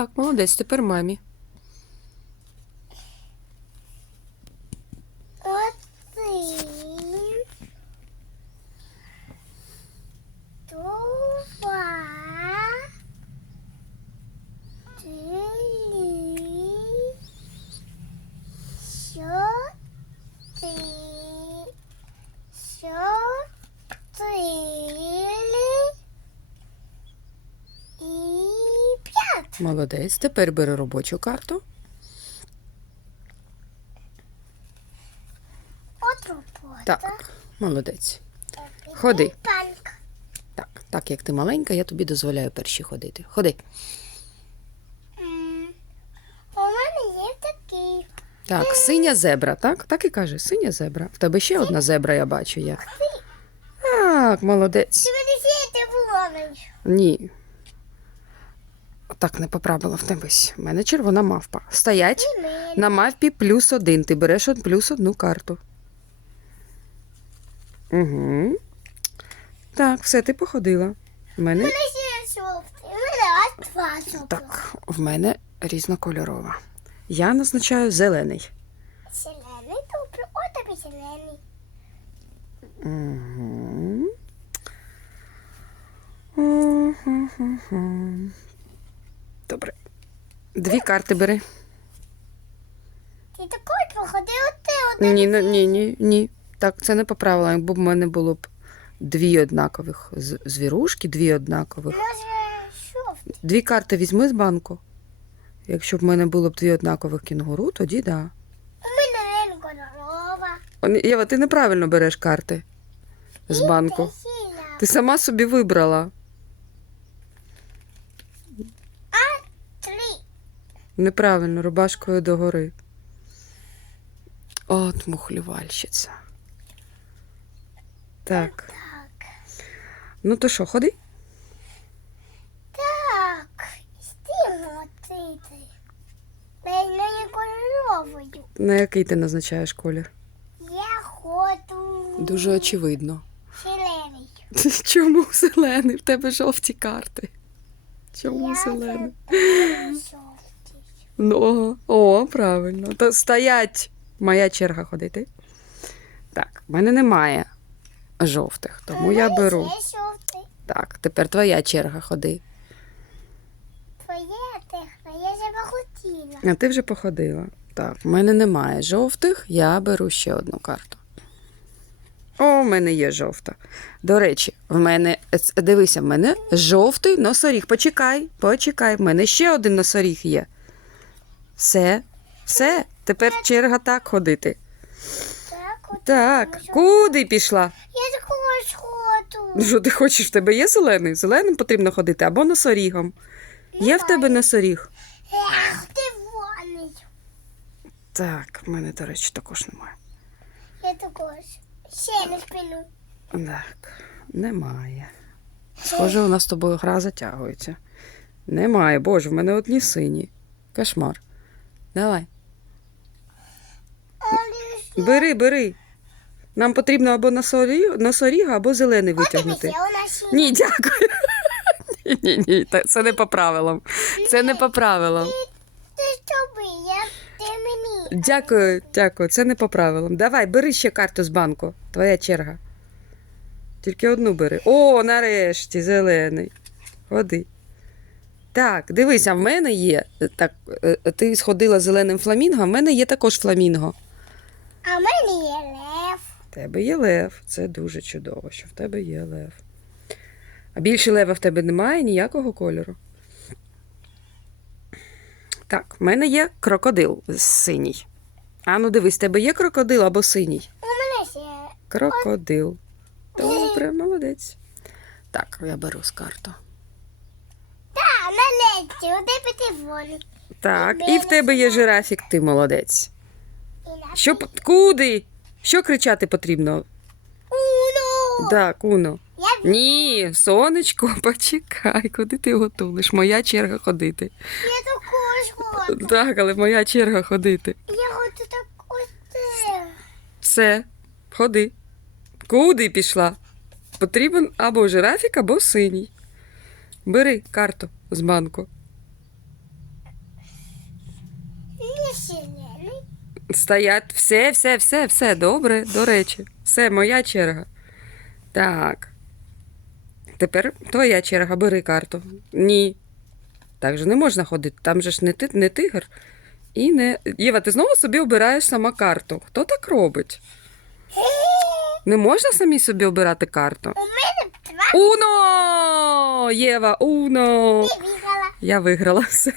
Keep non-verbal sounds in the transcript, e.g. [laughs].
Так, молодець, тепер мамі. Один. Два. Три. Чотири. Чотири. І п'ять. Молодець. Тепер бери робочу карту. От робота. Так, молодець. Ходи. Так, так як ти маленька, я тобі дозволяю перші ходити. Ходи. У мене є такий. Так, синя зебра, так? Так і каже, синя зебра. В тебе ще одна зебра, я бачу є. Так, молодець. Ти мене сіяти вулониш. Ні. Так, не поправила в. У мене червона мавпа. Стоять. На мавпі плюс один. Ти береш плюс одну карту. Угу. Так, все, ти походила. В мене. ще жовтий. У мене два. Так, в мене різнокольорова. Я назначаю зелений. Зелений, добре. О, тобі зелений. Угу. Добре. Дві карти бери. Ти такий походив, ти один. Ні, ні, ні, ні, ні. Так, це не по правилам. Якби в мене було б дві однакових звірушки, дві однакових. Дві карти візьми з банку. Якщо б в мене було б дві однакових кінгуру, тоді да. У мене ренкольорова. О, Єва, ти неправильно береш карти з банку. Ти сама собі вибрала. Неправильно, рубашкою догори. От мухлювальщиця. Так. Так. Ну то що, ходи? Так. Стімо ти. Ренкольоровою. На який ти назначаєш колір? Я ходу. Дуже очевидно. Зелений. [laughs] Чому зелений? В тебе жовті карти. Чому зелений? [laughs] Ну, о, правильно. То стоять. Моя черга ходити. Так, в мене немає жовтих, тому я беру. Так, тепер твоя черга ходи. Твоє тихо, я тебе хотіла. А ти вже походила. Так, в мене немає жовтих, я беру ще одну карту. О, в мене є жовта. До речі, в мене дивися, в мене жовтий носоріг. Почекай, почекай, в мене ще один носоріг є. Все, все, тепер черга так ходити. Так, от Так, можу. куди пішла? Я також ходу. Ну, Що ти хочеш? В тебе є зелений? Зеленим потрібно ходити або носорігом. Є в тебе носоріг? Ех, ти воний. Так, в мене, до речі, також немає. Я також. Ще не спину. Так, немає. Схоже, у нас з тобою гра затягується. Немає, боже, в мене одні сині. Кошмар. Давай. Бери, бери. Нам потрібно або носоріг, носоріга, або зелений витягнути. Ні, дякую. [laughs] Ні, ні, ні, це не по правилам. Це не по правилам. Дякую, дякую, це не по правилам. Давай, бери ще карту з банку. Твоя черга. Тільки одну бери. О, нарешті, зелений. Ходи. Так, дивися, в мене є. е, Так, е, ти сходила зеленим фламінго, а в мене є також фламінго. А в мене є лев. В тебе є лев. Це дуже чудово, що в тебе є лев. А більше лева в тебе немає ніякого кольору. Так, в мене є крокодил синій. А ну дивись, в тебе є крокодил або синій? У мене ще. Крокодил. Добре, молодець. Так, я беру з карту. Та, на леті, у тебе ти воний. Так, і в тебе є жирафік, ти молодець. Що п- куди? Що кричати потрібно? Уно. Так, Уно. Я, Ні, сонечко, [laughs] почекай, куди ти його тулиш? Моя черга ходити. я також ходу. Так, але моя черга ходити. Я хочу також те. Все, ходи. Куди пішла? Потрібен або жирафік, або синій. Бери карту з банку. Стоять. Все, все, все, все. Добре, до речі. Все, моя черга. Так. Тепер твоя черга, бери карту. Ні. Так же не можна ходити. Там же ж не, ти, не тигр. І не. Єва, ти знову собі обираєш сама карту. Хто так робить? Не можна самі собі обирати карту? У мене два Уно! Єва, уно! ти виграла. Я виграла все.